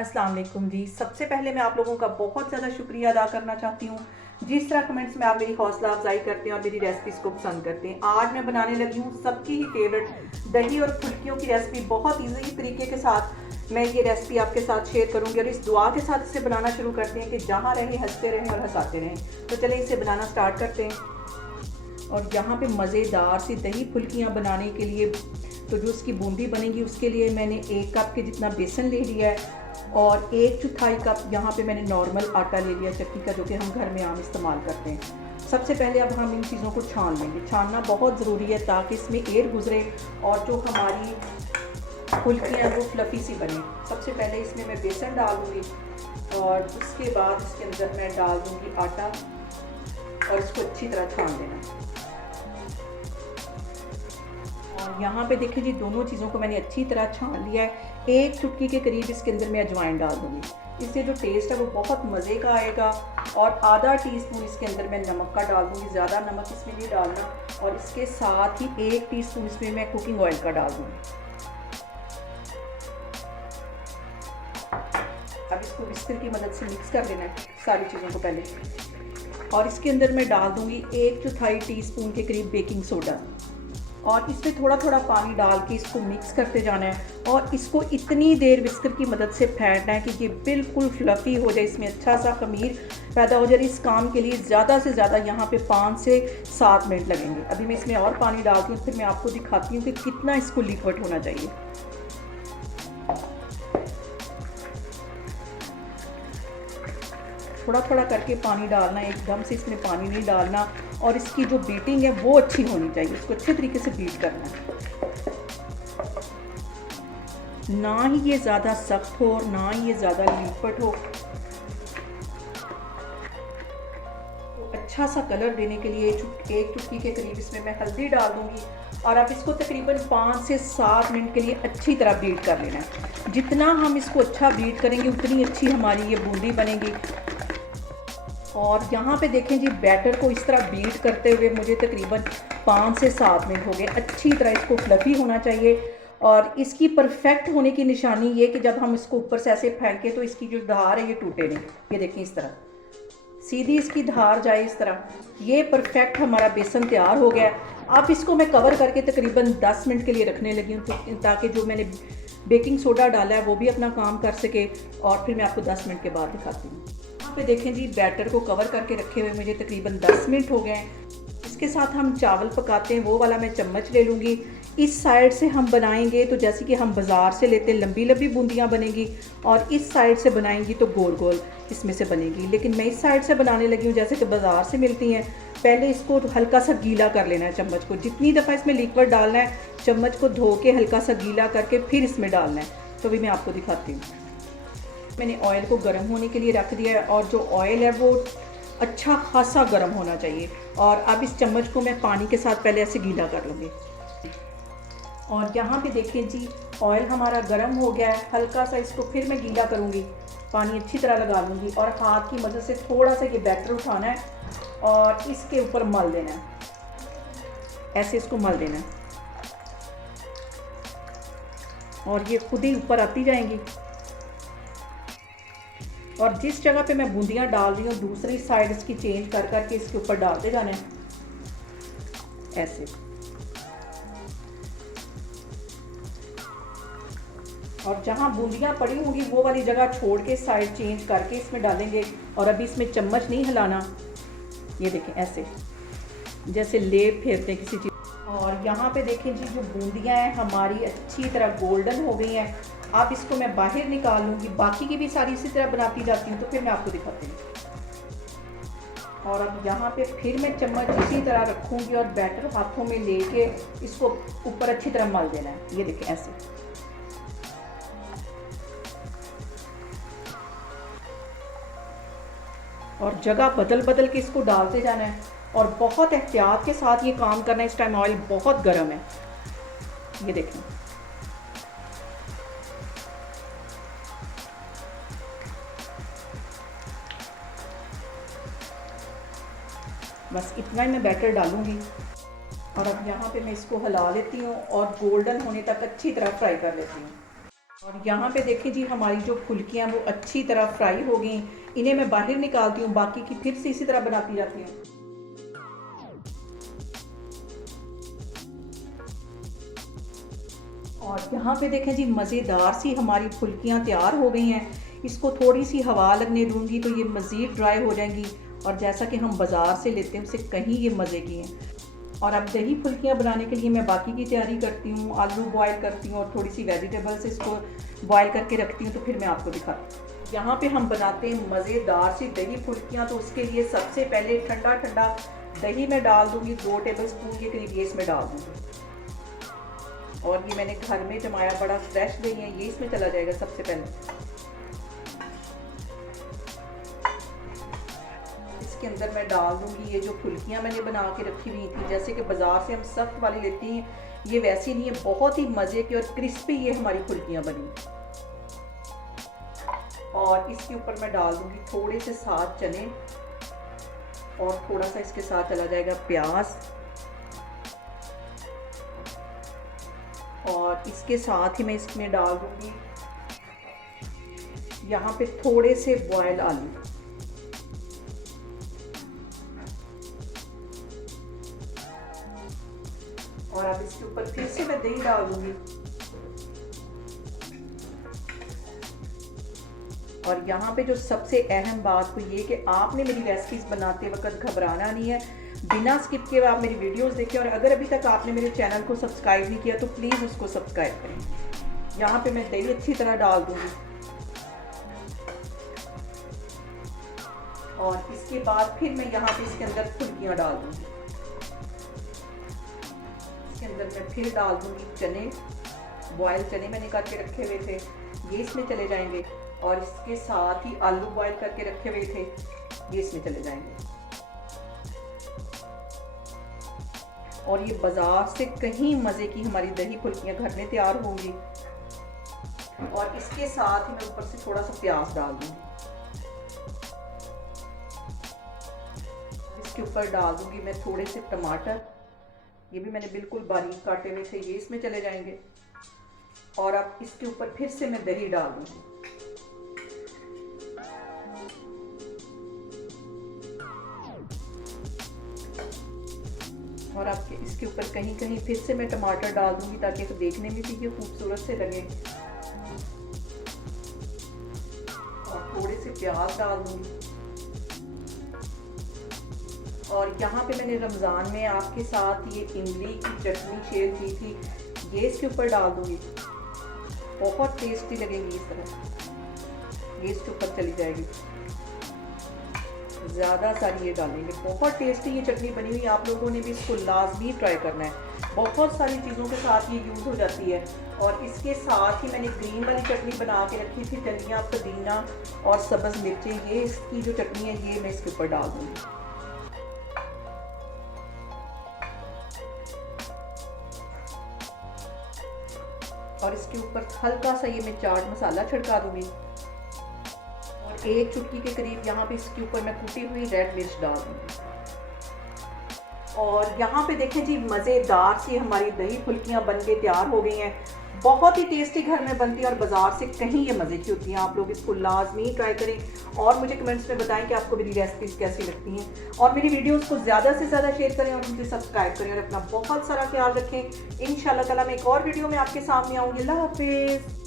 अस्सलाम वालेकुम जी। सबसे पहले मैं आप लोगों का बहुत ज़्यादा शुक्रिया अदा करना चाहती हूँ जिस तरह कमेंट्स में आप मेरी हौसला अफजाई करते हैं और मेरी रेसिपीज़ को पसंद करते हैं। आज मैं बनाने लगी हूँ सबकी ही फेवरेट दही और फुल्कियों की रेसिपी। बहुत ईजी तरीके के साथ मैं ये रेसिपी आपके साथ शेयर करूँगी और इस दुआ के साथ इसे बनाना शुरू करते हैं कि जहाँ रहें हंसते रहें और हंसाते रहें। तो चलें इसे बनाना स्टार्ट करते हैं। और यहाँ पे मज़ेदार सी दही फुल्कियाँ बनाने के लिए तो जो उसकी बूंदी बनेगी उसके लिए मैंने 1 कप के जितना बेसन ले लिया है और 1/4 कप यहाँ पे मैंने नॉर्मल आटा ले लिया चक्की का, जो कि हम घर में आम इस्तेमाल करते हैं। सबसे पहले अब हम इन चीज़ों को छान लेंगे। छानना बहुत ज़रूरी है ताकि इसमें एयर गुजरे और जो हमारी फुल्कियाँ हैं वो फ्लफ़ी सी बने। सबसे पहले इसमें मैं बेसन डाल दूँगी और उसके बाद इसके अंदर मैं डाल दूँगी आटा और इसको अच्छी तरह छान देना। और यहाँ पे देखिए जी, दोनों चीज़ों को मैंने अच्छी तरह छान लिया है। 1 चुटकी के करीब इसके अंदर मैं अजवाइन डाल दूँगी। इससे जो टेस्ट है वो बहुत मज़े का आएगा। और आधा टीस्पून इसके अंदर मैं नमक का डाल दूँगी, ज़्यादा नमक इसमें नहीं डालना। और इसके साथ ही 1 टीस्पून इसमें मैं कुकिंग ऑयल का डाल दूँगी। अब इसको विस्कर की मदद से मिक्स कर देना है सारी चीज़ों को पहले। और इसके अंदर मैं डाल दूँगी 1/4 टीस्पून के करीब बेकिंग सोडा और इसमें थोड़ा थोड़ा पानी डाल के इसको मिक्स करते जाना है। और इसको इतनी देर विस्कर की मदद से फेंटना है कि ये बिल्कुल फ्लफ़ी हो जाए, इसमें अच्छा सा खमीर पैदा हो जाए। इस काम के लिए ज़्यादा से ज़्यादा यहाँ पे 5 से 7 मिनट लगेंगे। अभी मैं इसमें और पानी डालती हूँ, फिर मैं आपको दिखाती हूँ कि कितना इसको लिक्विड होना चाहिए। थोड़ा थोड़ा करके पानी डालना, एकदम से इसमें पानी नहीं डालना। और इसकी जो बीटिंग है वो अच्छी होनी चाहिए, इसको अच्छे तरीके से बीट करना है। ना ही ये ज़्यादा सख्त हो और ना ही ये ज़्यादा लिक्विड हो। तो अच्छा सा कलर देने के लिए 1 चुटकी के करीब इसमें मैं हल्दी डाल दूँगी। और अब इसको तकरीबन 5 से 7 मिनट के लिए अच्छी तरह बीट कर लेना है। जितना हम इसको अच्छा बीट करेंगे उतनी अच्छी हमारी ये बूंदी बनेगी। और यहाँ पे देखें जी, बैटर को इस तरह बीट करते हुए मुझे तकरीबन 5 से 7 मिनट हो गए। अच्छी तरह इसको फ्लफ़ी होना चाहिए। और इसकी परफेक्ट होने की निशानी ये कि जब हम इसको ऊपर से ऐसे फेंकें तो इसकी जो धार है ये टूटे नहीं। ये देखें, इस तरह सीधी इसकी धार जाए, इस तरह। ये परफेक्ट हमारा बेसन तैयार हो गया। अब इसको मैं कवर करके तकरीबन 10 मिनट के लिए रखने लगी हूँ ताकि जो मैंने बेकिंग सोडा डाला है वो भी अपना काम कर सके। और फिर मैं आपको 10 मिनट के बाद दिखाती हूँ। यहाँ पे देखें जी, बैटर को कवर करके रखे हुए मुझे तकरीबन 10 मिनट हो गए हैं। इसके साथ हम चावल पकाते हैं वो वाला मैं चम्मच ले लूँगी। इस साइड से हम बनाएंगे तो जैसे कि हम बाज़ार से लेते हैं लंबी लंबी बूंदियाँ बनेगी, और इस साइड से बनाएंगी तो गोल गोल इसमें से बनेगी। लेकिन मैं इस साइड से बनाने लगी हूँ जैसे कि बाज़ार से मिलती हैं। पहले इसको हल्का सा गीला कर लेना है चम्मच को। जितनी दफ़ा इसमें लिक्विड डालना है चम्मच को धो के हल्का सा गीला करके फिर इसमें डालना है। तो भी मैं आपको दिखाती हूँ। मैंने ऑयल को गर्म होने के लिए रख दिया है और जो ऑयल है वो अच्छा खासा गर्म होना चाहिए। और अब इस चम्मच को मैं पानी के साथ पहले ऐसे गीला कर लूँगी। और यहाँ पे देखें जी, ऑयल हमारा गर्म हो गया है। हल्का सा इसको फिर मैं गीला करूँगी, पानी अच्छी तरह लगा लूँगी और हाथ की मदद से थोड़ा सा ये बैटर उठाना है और इसके ऊपर मल देना है। ऐसे इसको मल देना है और ये खुद ही ऊपर आती जाएंगी। और जिस जगह पे मैं बूंदियाँ डाल रही हूँ दूसरी साइड इसकी चेंज कर करके इसके ऊपर डालते जाना है ऐसे। और जहाँ बूंदियाँ पड़ी होंगी वो वाली जगह छोड़ के साइड चेंज करके इसमें डालेंगे। और अभी इसमें चम्मच नहीं हिलाना। ये देखें, ऐसे जैसे लेप फेरते हैं किसी चीज़। और यहाँ पे देखें जी, जो बूंदियाँ हैं हमारी अच्छी तरह गोल्डन हो गई हैं। अब इसको मैं बाहर निकाल लूँगी। बाकी की भी सारी इसी तरह बनाती जाती हूँ तो फिर मैं आपको दिखाती हूँ। और अब यहाँ पे फिर मैं चम्मच इसी तरह रखूँगी और बैटर हाथों में लेके इसको ऊपर अच्छी तरह मल देना है। ये देखें, ऐसे। और जगह बदल बदल के इसको डालते जाना है और बहुत एहतियात के साथ ये काम करना है। इस टाइम ऑयल बहुत गर्म है। ये देखें, बस इतना ही मैं बैटर डालूंगी। और अब यहाँ पे मैं इसको हिला लेती हूँ और गोल्डन होने तक अच्छी तरह फ्राई कर लेती हूँ। और यहाँ पे देखें जी, हमारी जो फुल्कियाँ वो अच्छी तरह फ्राई हो गई। इन्हें मैं बाहर निकालती हूँ, बाकी की फिर से इसी तरह बनाती जाती हूँ। और यहाँ पे देखें जी, मज़ेदार सी हमारी फुल्कियाँ तैयार हो गई हैं। इसको थोड़ी सी हवा लगने दूंगी तो ये मज़ीद ड्राई हो जाएंगी और जैसा कि हम बाज़ार से लेते हैं उससे कहीं ये मज़े की हैं। और अब दही फुल्कियाँ बनाने के लिए मैं बाकी की तैयारी करती हूँ। आलू बॉयल करती हूँ और थोड़ी सी वेजिटेबल्स इसको बॉयल करके रखती हूँ, तो फिर मैं आपको दिखाती हूँ। यहाँ पे हम बनाते हैं मज़ेदार सी दही फुल्कियाँ। तो उसके लिए सबसे पहले ठंडा ठंडा दही में डाल दूँगी, 2 टेबलस्पून के करीब ये इसमें डाल दूँगी। और ये मैंने घर में जमाया बड़ा फ्रेश दही है, ये इसमें चला जाएगा सबसे पहले। इसके अंदर मैं डाल दूंगी ये जो फुल्कियाँ मैंने बना के रखी हुई थी। जैसे कि बाज़ार से हम सख्त वाली लेते हैं, ये वैसी नहीं है, बहुत ही मज़े की और क्रिस्पी ये हमारी फुल्कियाँ बनी। और इसके ऊपर मैं डाल दूंगी थोड़े से 7 चने और थोड़ा सा इसके साथ चला जाएगा प्याज। और इसके साथ ही मैं इसमें डाल दूंगी यहाँ पे थोड़े से बॉयल आलू। और अब इसके ऊपर फिर से मैं दही डाल दूंगी। और यहाँ पे जो सबसे अहम बात तो ये कि आपने मेरी रेसिपीज बनाते वक्त घबराना नहीं है, बिना स्किप किए आप मेरी वीडियोस देखें। और अगर अभी तक आपने मेरे चैनल को सब्सक्राइब नहीं किया तो प्लीज़ उसको सब्सक्राइब करें। यहाँ पे मैं दही अच्छी तरह डाल दूंगी और इसके बाद फिर मैं यहाँ पे इसके अंदर फुल्कियाँ डाल दूंगी। इसके अंदर मैं फिर डाल दूंगी चने, बॉयल चने मैंने करके रखे हुए थे, ये इसमें चले जाएंगे। और इसके साथ ही आलू बॉयल करके रखे हुए थे, ये इसमें चले जाएंगे। और ये बाजार से कहीं मज़े की हमारी दही फुल्कियाँ घर में तैयार होंगी। और इसके साथ ही मैं ऊपर से थोड़ा सा प्याज डाल दूंगी। इसके ऊपर डाल दूंगी मैं थोड़े से टमाटर, ये भी मैंने बिल्कुल बारीक काटे हुए थे, ये इसमें चले जाएंगे। और अब इसके ऊपर फिर से मैं दही डाल दूंगी। और आपके इसके ऊपर कहीं कहीं फिर से मैं टमाटर डाल दूंगी ताकि देखने में भी ये खूबसूरत से लगे। और थोड़े से प्याज डाल दूंगी। और यहाँ पे मैंने रमज़ान में आपके साथ ये इमली की चटनी शेयर की थी, ये इसके ऊपर डाल दूंगी। बहुत टेस्टी लगेगी इस तरह, ये इसके ऊपर चली जाएगी। ज़्यादा सारी ये डालेंगे, बहुत टेस्टी ये चटनी बनी हुई। आप लोगों ने भी इसको लाजमी ट्राई करना है, बहुत सारी चीज़ों के साथ ये यूज़ हो जाती है। और इसके साथ ही मैंने ग्रीन वाली चटनी बना के रखी थी, धनिया, पुदीना और सब्ज़ मिर्चें, ये इसकी जो चटनी है ये मैं इसके ऊपर डाल दूँगी। और इसके ऊपर हल्का सा ये मैं चाट मसाला छिड़का दूँगी। 1 चुटकी के करीब यहाँ पे इसके ऊपर मैं कुटी हुई रेड मिर्च डाल दूँगी। और यहाँ पे देखें जी, मज़ेदार सी हमारी दही फुल्कियाँ बन के तैयार हो गई हैं। बहुत ही टेस्टी घर में बनती है और बाज़ार से कहीं ये मज़े की होती हैं। आप लोग इसको लाजमी ट्राई करें और मुझे कमेंट्स में बताएं कि आपको मेरी रेसिपीज़ कैसी लगती हैं। और मेरी वीडियोस को ज़्यादा से ज़्यादा शेयर करें और मुझे सब्सक्राइब करें और अपना बहुत सारा ख्याल रखें। इंशाल्लाह ताला मैं एक और वीडियो में आपके सामने आऊँगी। अल्लाह हाफिज़।